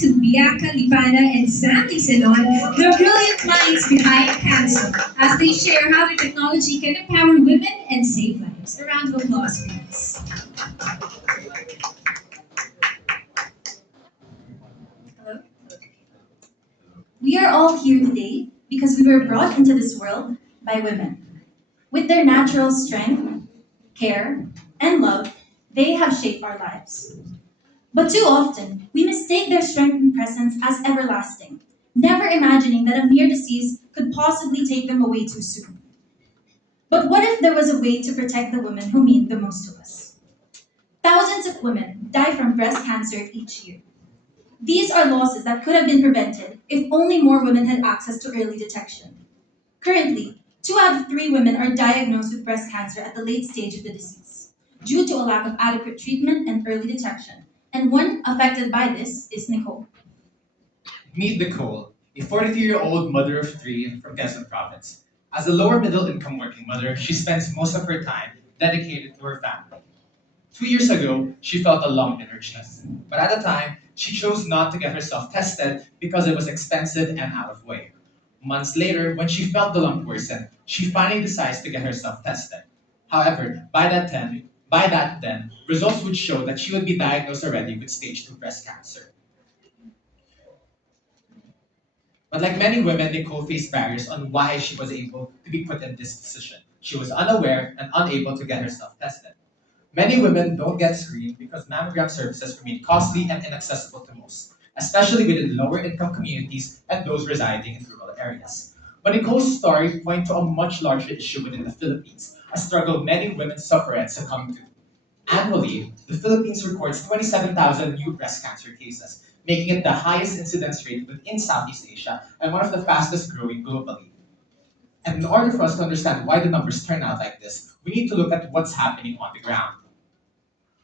to Bianca Lipana and Sandy Salon, the brilliant minds behind Cancer, as they share how the technology can empower women and save lives. A round of applause, please. Hello. We are all here today because we were brought into this world by women. With their natural strength, care, and love, they have shaped our lives. But too often, we mistake their strength and presence as everlasting, never imagining that a mere disease could possibly take them away too soon. But what if there was a way to protect the women who mean the most to us? Thousands of women die from breast cancer each year. These are losses that could have been prevented if only more women had access to early detection. Currently, 2 out of 3 women are diagnosed with breast cancer at the late stage of the disease, due to a lack of adequate treatment and early detection. And one affected by this is Nicole. Meet Nicole, a 43-year-old mother of three from Quezon Province. As a lower middle income working mother, she spends most of her time dedicated to her family. 2 years ago, she felt a lump in her chest, but at the time, she chose not to get herself tested because it was expensive and out of way. Months later, when she felt the lump worsen, she finally decides to get herself tested. However, by that then, results would show that she would be diagnosed already with stage 2 breast cancer. But like many women, Nicole faced barriers on why she was able to be put in this position. She was unaware and unable to get herself tested. Many women don't get screened because mammogram services remain costly and inaccessible to most, especially within lower income communities and those residing in rural areas. But Nicole's story points to a much larger issue within the Philippines, a struggle many women suffer and succumb to. Annually, the Philippines records 27,000 new breast cancer cases, making it the highest incidence rate within Southeast Asia and one of the fastest growing globally. And in order for us to understand why the numbers turn out like this, we need to look at what's happening on the ground.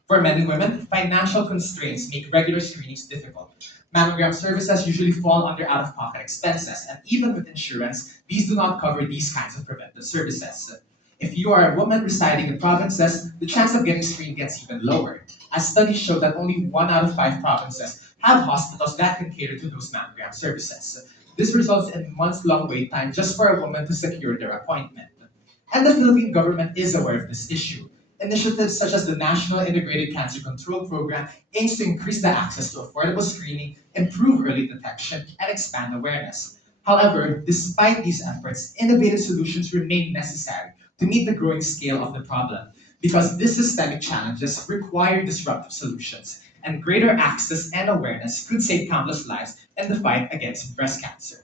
For many women, financial constraints make regular screenings difficult. Mammogram services usually fall under out of pocket expenses, and even with insurance, these do not cover these kinds of preventive services. If you are a woman residing in provinces, the chance of getting screened gets even lower, as studies show that only 1 out of 5 provinces have hospitals that can cater to those mammogram services. This results in months-long wait time just for a woman to secure their appointment. And the Philippine government is aware of this issue. Initiatives such as the National Integrated Cancer Control Program aims to increase the access to affordable screening, improve early detection, and expand awareness. However, despite these efforts, innovative solutions remain necessary to meet the growing scale of the problem, because these systemic challenges require disruptive solutions, and greater access and awareness could save countless lives in the fight against breast cancer.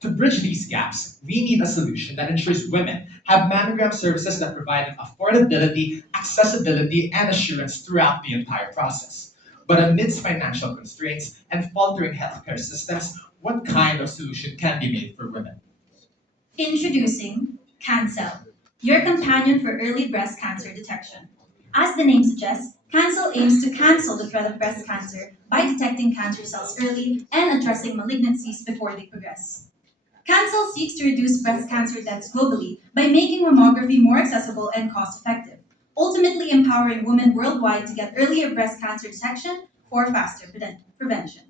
To bridge these gaps, we need a solution that ensures women have mammogram services that provide affordability, accessibility, and assurance throughout the entire process. But amidst financial constraints and faltering healthcare systems, what kind of solution can be made for women? Introducing Cancel, your companion for early breast cancer detection. As the name suggests, Cancel aims to cancel the threat of breast cancer by detecting cancer cells early and addressing malignancies before they progress. Cancel seeks to reduce breast cancer deaths globally by making mammography more accessible and cost effective, ultimately empowering women worldwide to get earlier breast cancer detection for faster prevention.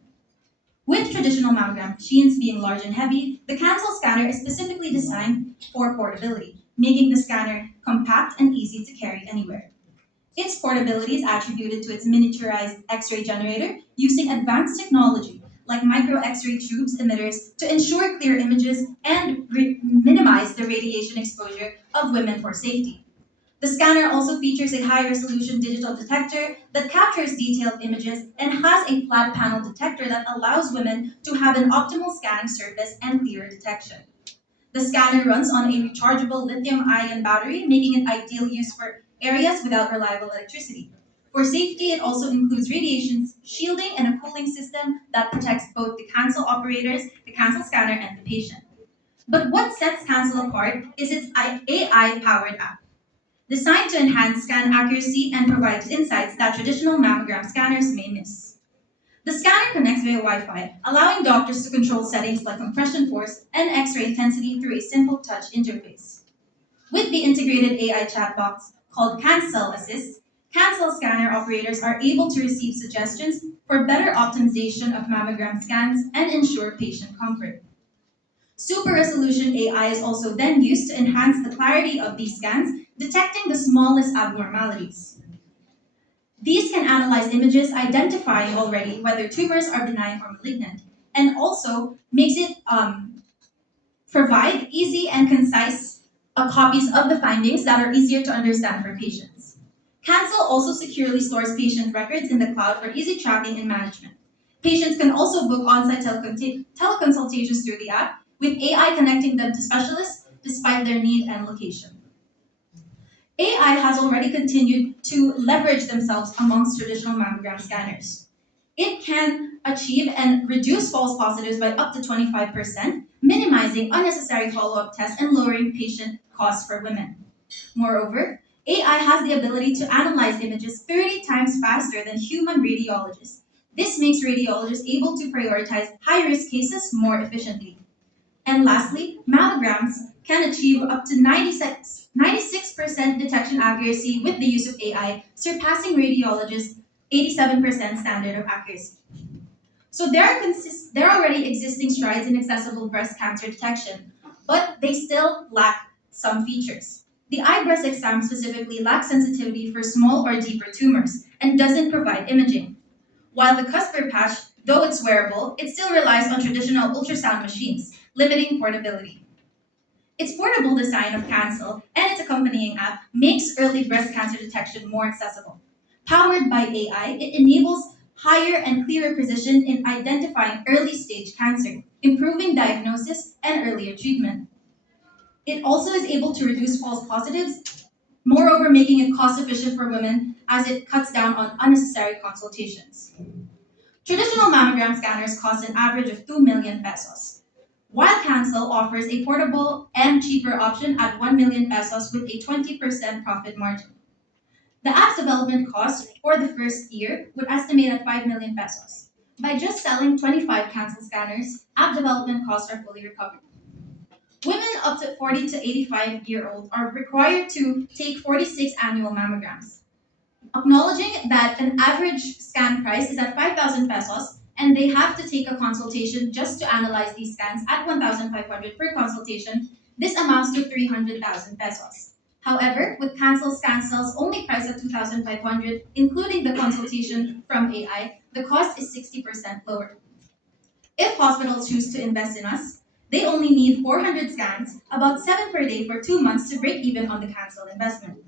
With traditional mammogram machines being large and heavy, the Cancel scanner is specifically designed for portability, making the scanner compact and easy to carry anywhere. Its portability is attributed to its miniaturized X-ray generator using advanced technology like micro X-ray tubes emitters to ensure clear images and minimize the radiation exposure of women for safety. The scanner also features a high-resolution digital detector that captures detailed images and has a flat panel detector that allows women to have an optimal scanning surface and clearer detection. The scanner runs on a rechargeable lithium-ion battery, making it ideal use for areas without reliable electricity. For safety, it also includes radiation shielding and a cooling system that protects both the Cancel operators, the Cancel scanner, and the patient. But what sets Cancel apart is its AI-powered app. Designed to enhance scan accuracy and provide insights that traditional mammogram scanners may miss. The scanner connects via Wi-Fi, allowing doctors to control settings like compression force and X-ray intensity through a simple touch interface. With the integrated AI chatbox called Cancel Assist, Cancel scanner operators are able to receive suggestions for better optimization of mammogram scans and ensure patient comfort. Super resolution AI is also then used to enhance the clarity of these scans, detecting the smallest abnormalities. These can analyze images, identifying already whether tumors are benign or malignant, and also makes it provide easy and concise copies of the findings that are easier to understand for patients. Cancel also securely stores patient records in the cloud for easy tracking and management. Patients can also book on-site teleconsultations through the app, with AI connecting them to specialists despite their need and location. AI has already continued to leverage themselves amongst traditional mammogram scanners. It can achieve and reduce false positives by up to 25%, minimizing unnecessary follow up tests and lowering patient costs for women. Moreover, AI has the ability to analyze images 30 times faster than human radiologists. This makes radiologists able to prioritize high risk cases more efficiently. And lastly, mammograms can achieve up to 96% detection accuracy with the use of AI, surpassing radiologists' 87% standard of accuracy. So there are already existing strides in accessible breast cancer detection, but they still lack some features. The eye breast exam specifically lacks sensitivity for small or deeper tumors and doesn't provide imaging. While the Cusper patch, though it's wearable, it still relies on traditional ultrasound machines, limiting portability. Its portable design of Cancel and its accompanying app makes early breast cancer detection more accessible. Powered by AI, it enables higher and clearer precision in identifying early stage cancer, improving diagnosis and earlier treatment. It also is able to reduce false positives, moreover, making it cost efficient for women as it cuts down on unnecessary consultations. Traditional mammogram scanners cost an average of 2 million pesos, while Cancel offers a portable and cheaper option at 1 million pesos with a 20% profit margin. The app's development cost for the first year would estimate at 5 million pesos. By just selling 25 Cancel scanners, app development costs are fully recovered. Women up to 40 to 85-year-old are required to take 46 annual mammograms. Acknowledging that an average scan price is at 5,000 pesos and they have to take a consultation just to analyze these scans at 1,500 per consultation, this amounts to 300,000 pesos. However, with Cancel scan cells only priced at 2,500, including the consultation from AI, the cost is 60% lower. If hospitals choose to invest in us, they only need 400 scans, about 7 per day for 2 months to break even on the Cancel investment.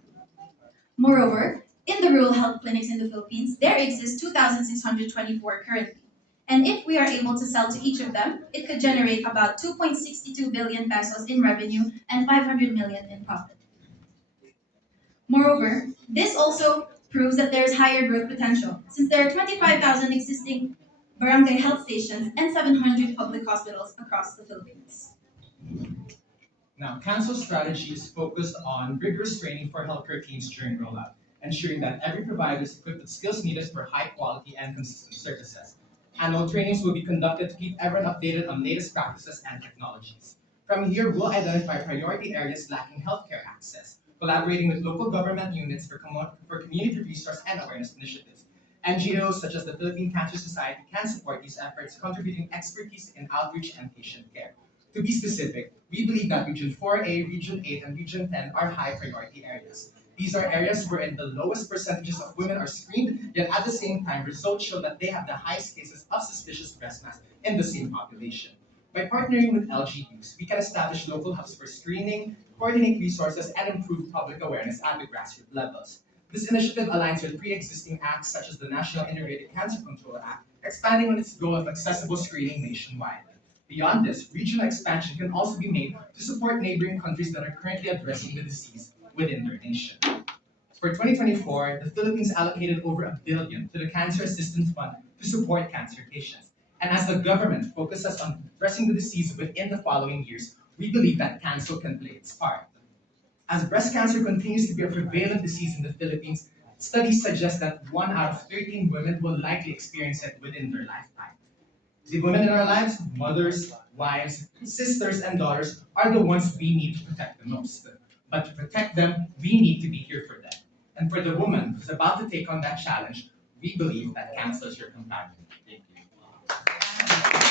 Moreover, in the rural health clinics in the Philippines, there exist 2,624 currently. And if we are able to sell to each of them, it could generate about 2.62 billion pesos in revenue and 500 million in profit. Moreover, this also proves that there is higher growth potential, since there are 25,000 existing barangay health stations and 700 public hospitals across the Philippines. Now, Cancel's strategy is focused on rigorous training for healthcare teams during rollout, ensuring that every provider is equipped with skills needed for high quality and consistent services. Annual trainings will be conducted to keep everyone updated on latest practices and technologies. From here, we'll identify priority areas lacking healthcare access, collaborating with local government units for community resource and awareness initiatives. NGOs such as the Philippine Cancer Society can support these efforts, contributing expertise in outreach and patient care. To be specific, we believe that Region 4A, Region 8, and Region 10 are high priority areas. These are areas wherein the lowest percentages of women are screened, yet at the same time, results show that they have the highest cases of suspicious breast mass in the same population. By partnering with LGUs, we can establish local hubs for screening, coordinate resources, and improve public awareness at the grassroots levels. This initiative aligns with pre-existing acts such as the National Integrated Cancer Control Act, expanding on its goal of accessible screening nationwide. Beyond this, regional expansion can also be made to support neighboring countries that are currently addressing the disease within their nation. For 2024, the Philippines allocated over a billion to the Cancer Assistance Fund to support cancer patients. And as the government focuses on addressing the disease within the following years, we believe that cancer can play its part. As breast cancer continues to be a prevalent disease in the Philippines, studies suggest that 1 out of 13 women will likely experience it within their lifetime. The women in our lives, mothers, wives, sisters, and daughters, are the ones we need to protect the most. But to protect them, we need to be here for them. And for the woman who's about to take on that challenge, we believe that cancer is your companion.